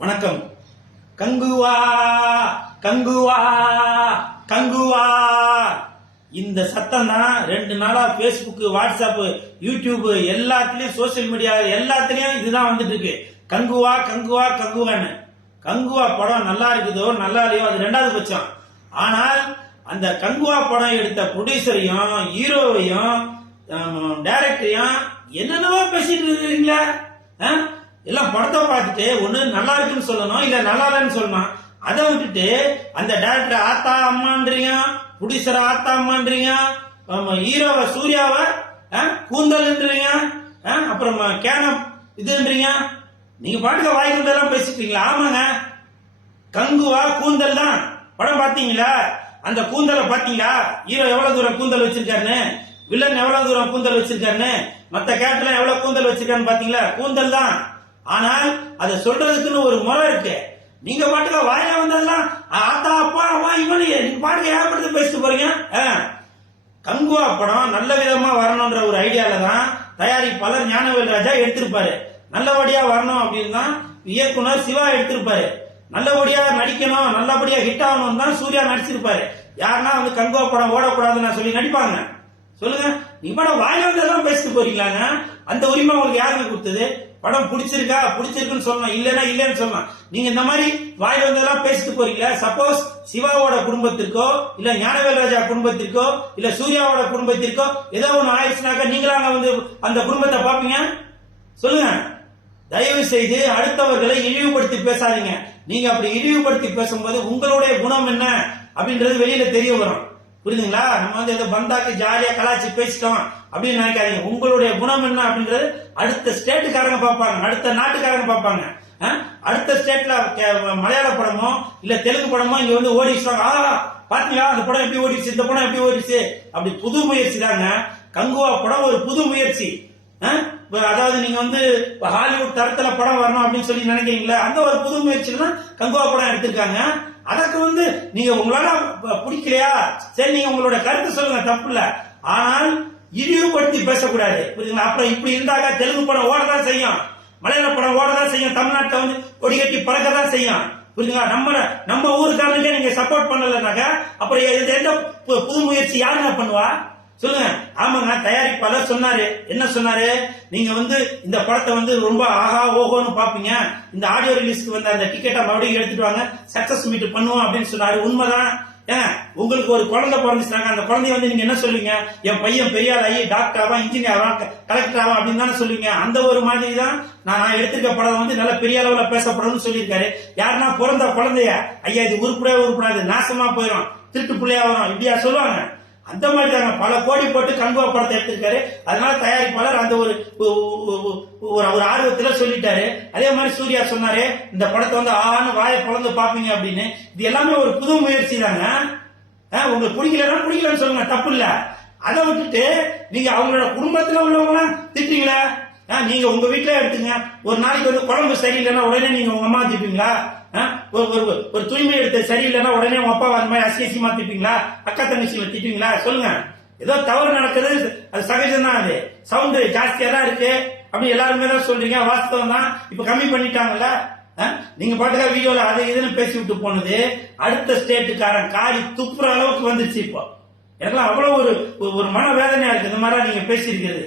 வணக்கம். கங்குவா கங்குவா கங்குவா இந்த சத்தம் தான் 2 நாளா பேஸ்புக், வாட்ஸ்அப், யூடியூப் எல்லாத்துலயும், சோசியல் மீடியா எல்லாத்துலயும் இதுதான் வந்துட்டு இருக்கு. கங்குவா கங்குவா கங்குவான்னு. கங்குவா படம் நல்லா இருக்குதோ நல்லா இல்லையோ அது 2வது பட்சம். ஆனால் அந்த கங்குவா படம் எடுத்த ப்ரொடியூசரையும் ஹீரோவையும் டைரக்டரையும் என்னென்னவோ பேசிட்டு இருக்கீங்களா? எல்லாம் படத்தை பார்த்துட்டு ஒண்ணு நல்லா இருக்குன்னு சொல்லணும், இல்ல நல்லா இல்லைன்னு சொல்லணும். அதை விட்டுட்டு அந்த டைரக்டர் ஆத்தா அம்மான்றீங்க, ப்ரொடியூசர் ஆத்தா அம்மான்றீங்க, ஹீரோவை சூர்யாவை கூந்தல்ன்றீங்க, அப்புறம் கேனம் இதுன்றீங்க. நீங்க பாட்டுக்க வாய்க்குள்ளெல்லாம் பேசிட்டீங்களா? ஆமாங்க, கங்குவா கூந்தல் தான். படம் பாத்தீங்களா? அந்த கூந்தலை பாத்தீங்களா? ஹீரோ எவ்வளவு தூரம் கூந்தல் வச்சிருக்காருன்னு, வில்லன் எவ்வளவு தூரம் கூந்தல் வச்சிருக்காருன்னு, மத்த கேரக்டர் எவ்வளவு கூந்தல் வச்சிருக்காருன்னு பாத்தீங்களா? கூந்தல் தான். ஆனால் அதை சொல்றதுக்குன்னு ஒரு முறை இருக்கு. நீங்க பாட்டுக்க வாயில வந்ததெல்லாம் ஆத்தா அப்பா அம்மா இவனு நீங்க பாட்டுக்க ஏற்படுத்தி பேசிட்டு போறீங்க. கங்குவா படம் நல்ல விதமா வரணும்ன்ற ஒரு ஐடியால தான் தயாரிப்பாளர் ஞானவேல் ராஜா எடுத்திருப்பாரு. நல்லபடியா வரணும் அப்படின்னு தான் இயக்குனர் சிவா எடுத்திருப்பாரு. நல்லபடியா நடிக்கணும், நல்லபடியா ஹிட் ஆகணும் தான் சூர்யா நடிச்சிருப்பாரு. யாருன்னா வந்து கங்குவா படம் ஓடக்கூடாதுன்னு சொல்லி நடிப்பாங்க? சொல்லுங்க. நீ படம் வாயில வந்ததெல்லாம் பேசிட்டு போறீங்களாங்க? அந்த உரிமை உங்களுக்கு யாருங்க கொடுத்தது? படம் பிடிச்சிருக்கா பிடிச்சிருக்குன்னு சொல்லணும், இல்லன்னா இல்லன்னு சொல்லணும். நீங்க இந்த மாதிரி வாய் வந்ததெல்லாம் பேசிட்டு போறீங்களா? சப்போஸ் சிவாவோட குடும்பத்திற்கோ, இல்ல ஞானவேல் ராஜா குடும்பத்திற்கோ, இல்ல சூர்யாவோட குடும்பத்திற்கோ ஏதோ ஒண்ணு ஆயிடுச்சுனாக்கா நீங்களாங்க வந்து அந்த குடும்பத்தை பாப்பீங்க? சொல்லுங்க. தயவு செய்து அடுத்தவர்களை இழிவுபடுத்தி பேசாதீங்க. நீங்க அப்படி இழிவுபடுத்தி பேசும்போது உங்களுடைய குணம் என்ன அப்படின்றது வெளியில தெரிய வரும். புரியுதுங்களா? நம்ம வந்து ஏதோ பந்தாக்கு ஜாலியா கலாச்சி பேசிட்டோம் அப்படின்னு நினைக்காதீங்க. உங்களுடைய குணம் என்ன அப்படின்றது அடுத்த ஸ்டேட்டுக்காரங்க பார்ப்பாங்க, அடுத்த நாட்டுக்காரங்க பார்ப்பாங்க. அடுத்த ஸ்டேட்ல மலையாள படமோ இல்ல தெலுங்கு படமோ இங்க வந்து ஓடிச்சுவாங்க. பாத்தீங்களா அந்த படம் எப்படி ஓடிச்சு, இந்த படம் எப்படி ஓடிச்சு, அப்படி புது முயற்சி தாங்க. கங்குவா படம் ஒரு புது முயற்சி. அதாவது நீங்க வந்து ஹாலிவுட் தரத்துல படம் வரணும் அப்படின்னு சொல்லி நினைக்கிறீங்களா? அந்த ஒரு புது முயற்சியில தான் கங்குவா படம் எடுத்திருக்காங்க. அதற்கு வந்து நீங்க உங்களால பிடிக்கலையா, சரி நீங்க உங்களோட கருத்து சொல்லுங்க, தப்பு இல்ல. ஆனால் இழிவுபடுத்தி பேசக்கூடாது. புரியுதுங்களா? அப்புறம் இப்படி இருந்தாக்க தெலுங்கு படம் ஓடதான் செய்யும், மலையாள படம் ஓடதான் செய்யும், தமிழ்நாட்டை வந்து கொடிகட்டி பறக்கதான் செய்யும். புரியுதுங்களா? நம்ம ஊருக்காரனுக்கே நீங்க சப்போர்ட் பண்ணலனாக்க அப்புறம் எந்த புது முயற்சி யாருங்க பண்ணுவா? சொல்லுங்க. ஆமாங்க, தயாரிப்பாளர் சொன்னாரு. என்ன சொன்னாரு? நீங்க வந்து இந்த படத்தை வந்து ரொம்ப ஆஹா ஓஹோன்னு பாப்பீங்க, இந்த ஆடியோ ரிலீஸ்க்கு வந்து அந்த டிக்கெட்டை மறுபடியும் எடுத்துட்டு வாங்க, சக்சஸ் மீட் பண்ணுவோம் அப்படின்னு சொன்னாரு. உண்மைதான். உங்களுக்கு ஒரு குழந்தை பிறந்துச்சுனாங்க, அந்த குழந்தைய வந்து நீங்க என்ன சொல்லுவீங்க? என் பையன் பெரிய ஆகி டாக்டர் ஆவா, இன்ஜினியர் ஆவா, கலெக்டர் ஆவா அப்படின்னு தானே சொல்லுவீங்க. அந்த ஒரு மாதிரி தான் நான் எடுத்திருக்க படம் வந்து நல்ல பெரிய அளவுல பேசப்படணும்னு சொல்லியிருக்காரு. யாருன்னா பிறந்த குழந்தைய ஐயா இது உருப்படாது, நாசமா போயிடும், திருட்டு பிள்ளையா வரும், இப்படியா சொல்லுவாங்க? அந்த மாதிரி தாங்க பல கோடி போட்டு கங்குவா படத்தை எடுத்திருக்காரு. அதனால தயாரிப்பாளர் அந்த ஒரு ஆர்வத்துல சொல்லிட்டாரு. அதே மாதிரி சூர்யா சொன்னாரு இந்த படத்தை வந்து ஆன்னு வாயை பிளந்து பாப்பீங்க அப்படின்னு. இது எல்லாமே ஒரு புது முயற்சி தாங்க. உங்களுக்கு பிடிக்கலன்னு சொல்லுங்க, தப்பு இல்ல. அதை விட்டுட்டு நீங்க அவங்களோட குடும்பத்துல உள்ளவங்க திட்டுறீங்களா? நீங்க உங்க வீட்டுல எடுத்துங்க, ஒரு நாளைக்கு வந்து குழம்பு சரியில்லைன்னா உடனே நீங்க உங்க அம்மா திட்டுவீங்களா? ஒரு தூய்மை எடுத்த சரியில்லைன்னா உடனே உங்க அப்பா அந்த மாதிரி அசியசியமா திட்டுவீங்களா? அக்கா தங்கச்சியில திட்டுவீங்களா? சொல்லுங்க. ஏதோ தவறு நடக்குது, அது சகஜம் தான். அது சவுண்ட் ஜாஸ்தியா தான் இருக்கு அப்படி எல்லாருமே தான் சொல்றீங்க, வாஸ்தவம் தான். இப்ப கம்மி பண்ணிட்டாங்கல்ல. நீங்க பாட்டுக்கா வீடியோல அதை இதுன்னு பேசி விட்டு போனது அடுத்த ஸ்டேட்டுக்காரன் காரி துப்புற அளவுக்கு வந்துச்சு. இப்போ எனக்கெல்லாம் அவ்வளவு ஒரு மன வேதனையா இருக்கு இந்த மாதிரி நீங்க பேசியிருக்கிறது.